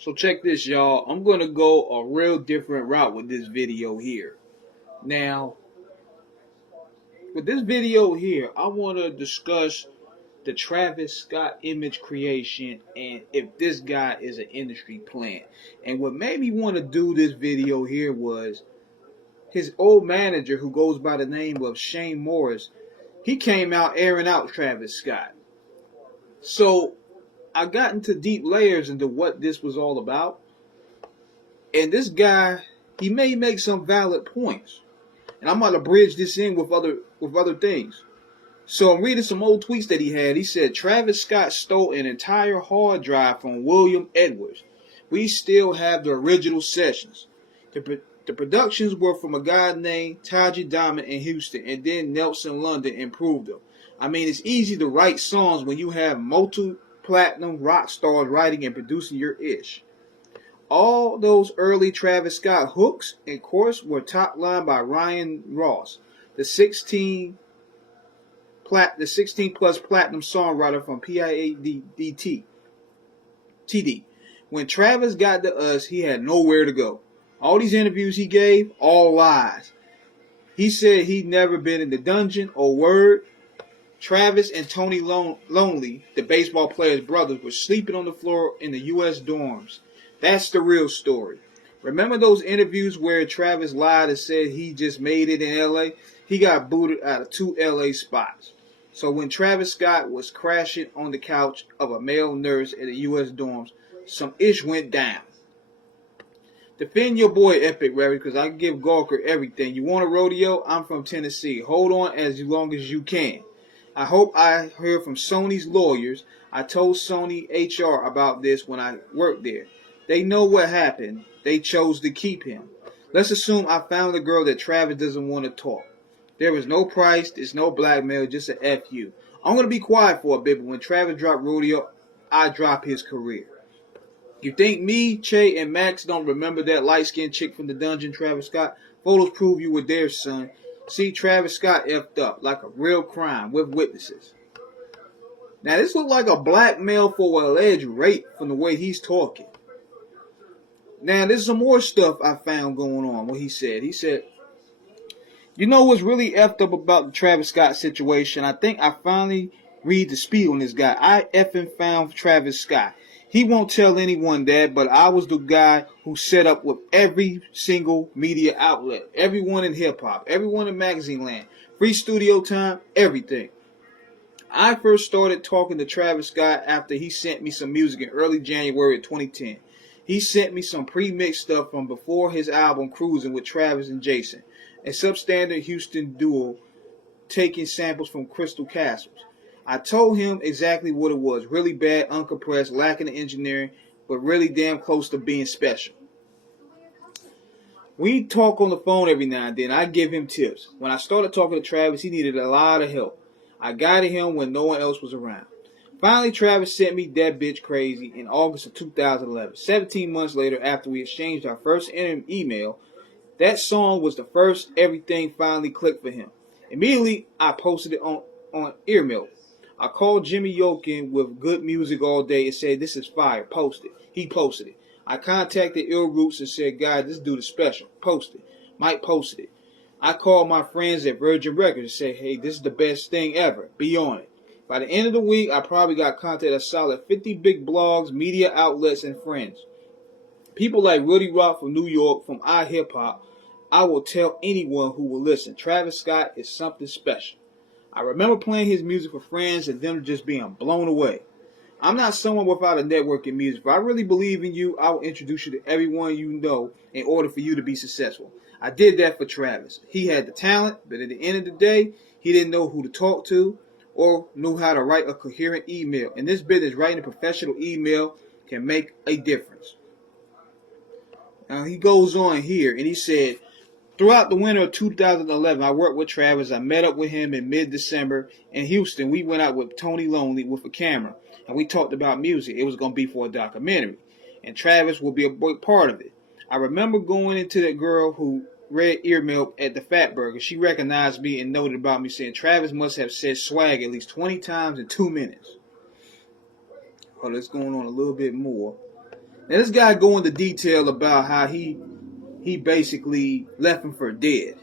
So check this, y'all. I'm going to go a real different route with this video here. Now, with this video here, I want to discuss the Travis Scott image creation and if this guy is an industry plant. And what made me want to do this video here was his old manager, who goes by the name of Shane Morris. He came out airing out Travis Scott. So I got into deep layers into what this was all about. And this guy, he may make some valid points. And I'm going to bridge this in with other things. So I'm reading some old tweets that he had. He said, Travis Scott stole an entire hard drive from William Edwards. We still have the original sessions. The productions were from a guy named Taji Diamond in Houston, and then Nelson London improved them. I mean, it's easy to write songs when you have multi-platinum rock stars writing and producing your ish. All those early Travis Scott hooks and chorus were top line by Ryan Ross, the 16 plus platinum songwriter from PIADT. TD. When Travis got to us, he had nowhere to go. All these interviews he gave, all lies. He said he'd never been in the dungeon or word. Travis and Tony Lonely, the baseball player's brothers, were sleeping on the floor in the U.S. dorms. That's the real story. Remember those interviews where Travis lied and said he just made it in L.A.? He got booted out of 2 L.A. spots. So when Travis Scott was crashing on the couch of a male nurse at the U.S. dorms, some ish went down. Defend your boy Epic, Larry, because I give Gawker everything. You want a rodeo? I'm from Tennessee. Hold on as long as you can. I hope I hear from Sony's lawyers. I told Sony HR about this when I worked there. They know what happened. They chose to keep him. Let's assume I found a girl that Travis doesn't want to talk. There is no price. There's no blackmail. Just a FU. I'm going to be quiet for a bit, but when Travis dropped Rodeo, I drop his career. You think me, Che, and Max don't remember that light-skinned chick from the dungeon, Travis Scott? Photos prove you were there, son. See, Travis Scott effed up like a real crime with witnesses. Now, this looked like a blackmail for alleged rape from the way he's talking. Now, there's some more stuff I found going on, what he said. He said, you know what's really effed up about the Travis Scott situation? I think I finally read the speed on this guy. I effing found Travis Scott. He won't tell anyone that, but I was the guy who set up with every single media outlet. Everyone in hip-hop. Everyone in magazine land. Free studio time. Everything. I first started talking to Travis Scott after he sent me some music in early January of 2010. He sent me some pre-mixed stuff from before his album Cruising with Travis and Jason. A substandard Houston duo taking samples from Crystal Castles. I told him exactly what it was. Really bad, uncompressed, lacking in engineering, but really damn close to being special. We talk on the phone every now and then. I give him tips. When I started talking to Travis, he needed a lot of help. I guided him when no one else was around. Finally, Travis sent me That Bitch Crazy in August of 2011. 17 months later, after we exchanged our first email, that song was the first everything finally clicked for him. Immediately, I posted it on Earmilk. I called Jimmy Yokin with Good Music All Day and said, this is fire, post it. He posted it. I contacted Ill Roots and said, guys, this dude is special. Post it. Mike posted it. I called my friends at Virgin Records and said, hey, this is the best thing ever. Be on it. By the end of the week, I probably got contacted a solid 50 big blogs, media outlets, and friends. People like Rudy Rock from New York, from iHip-Hop. I will tell anyone who will listen. Travis Scott is something special. I remember playing his music for friends and them just being blown away. I'm not someone without a network in music. If I really believe in you, I will introduce you to everyone you know in order for you to be successful. I did that for Travis. He had the talent, but at the end of the day, he didn't know who to talk to or knew how to write a coherent email. In this business, writing a professional email can make a difference. Now, he goes on here and he said, throughout the winter of 2011, I worked with Travis. I met up with him in mid-December in Houston. We went out with Tony Lonely with a camera, and we talked about music. It was going to be for a documentary, and Travis will be a big part of it. I remember going into that girl who read Earmilk at the Fat Burger. She recognized me and noted about me, saying Travis must have said swag at least 20 times in 2 minutes. Well, let's go on a little bit more. Now this guy go into detail about how he basically left him for dead.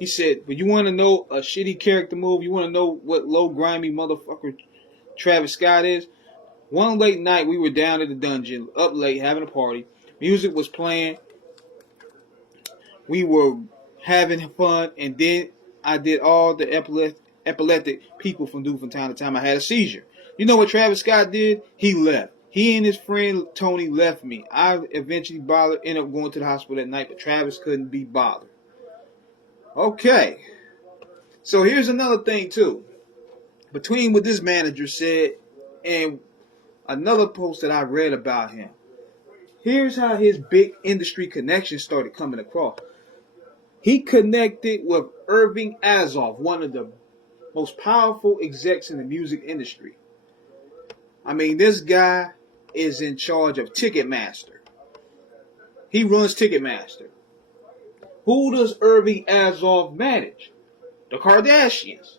He said, but you want to know a shitty character move? You want to know what low grimy motherfucker Travis Scott is? One late night, we were down at the dungeon, up late, having a party. Music was playing. We were having fun, and then I did all the epileptic people do from time to time. I had a seizure. You know what Travis Scott did? He left. He and his friend Tony left me. I eventually ended up going to the hospital that night, but Travis couldn't be bothered. Okay. So here's another thing, too. Between what this manager said and another post that I read about him, here's how his big industry connections started coming across. He connected with Irving Azoff, one of the most powerful execs in the music industry. I mean, this guy is in charge of Ticketmaster. He runs Ticketmaster. Who does Irving Azoff manage? The Kardashians.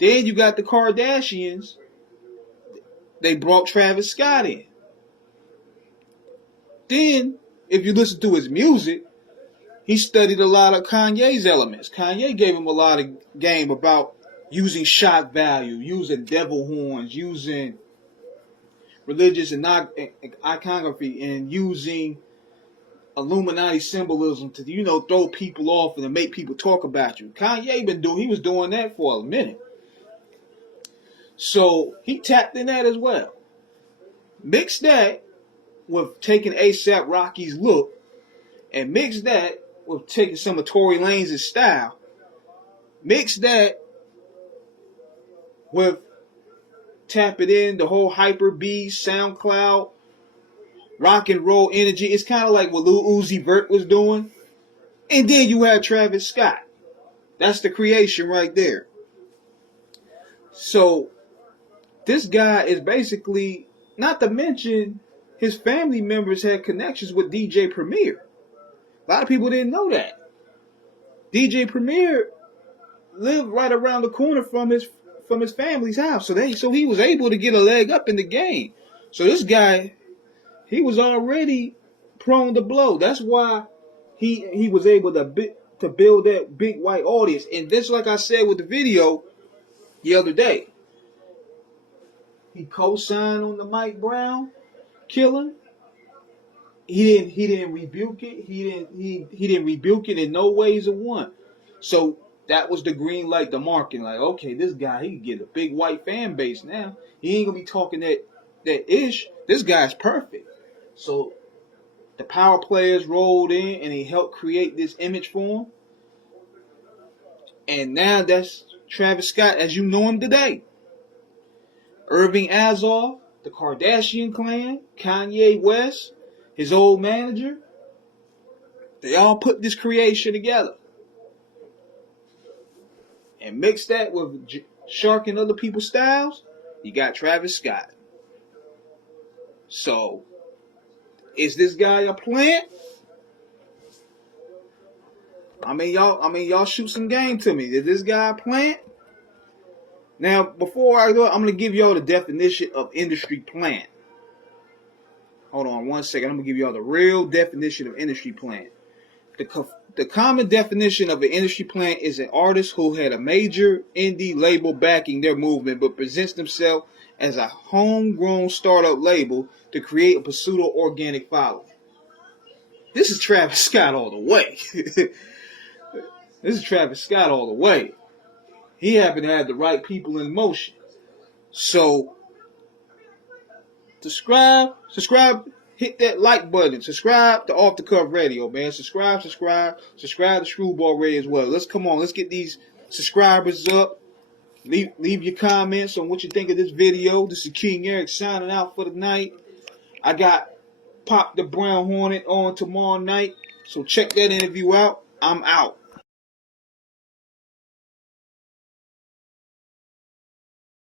Then you got the Kardashians. They brought Travis Scott in. Then, if you listen to his music, he studied a lot of Kanye's elements. Kanye gave him a lot of game about using shock value, using devil horns, using religious iconography, and using Illuminati symbolism to, throw people off and to make people talk about you. Kanye he was doing that for a minute. So he tapped in that as well. Mix that with taking A$AP Rocky's look, and mix that with taking some of Tory Lanez' style. Mix that with tapping in the whole Hyper B, SoundCloud, rock and roll energy. It's kind of like what Lil Uzi Vert was doing. And then you have Travis Scott. That's the creation right there. So this guy is basically, not to mention, his family members had connections with DJ Premier. A lot of people didn't know that. DJ Premier lived right around the corner from his family's house. So he was able to get a leg up in the game. So this guy, he was already prone to blow. That's why he was able to build that big white audience. And this, like I said with the video the other day, he co-signed on the Mike Brown killing. He didn't rebuke it. He didn't rebuke it in no ways of one. So that was the green light, the marketing. Like, okay, this guy, he can get a big white fan base now. He ain't gonna be talking that ish. This guy's perfect. So the power players rolled in and he helped create this image for him. And now that's Travis Scott as you know him today. Irving Azoff, the Kardashian clan, Kanye West, his old manager, they all put this creation together. And mix that with Shark and other people's styles, you got Travis Scott. So, is this guy a plant? I mean, y'all shoot some game to me. Is this guy a plant? Now, before I go, I'm gonna give y'all the definition of industry plant. Hold on 1 second. I'm gonna give y'all the real definition of industry plant. The common definition of an industry plant is an artist who had a major indie label backing their movement, but presents themselves as a homegrown startup label to create a pseudo organic following. This is Travis Scott all the way. This is Travis Scott all the way. He happened to have the right people in motion. So, subscribe, hit that like button. Subscribe to Off the Cuff Radio, man. Subscribe to Screwball Radio as well. Let's get these subscribers up. Leave your comments on what you think of this video. This is King Eric signing out for the night. I got Pop the Brown Hornet on tomorrow night, so check that interview out. I'm out.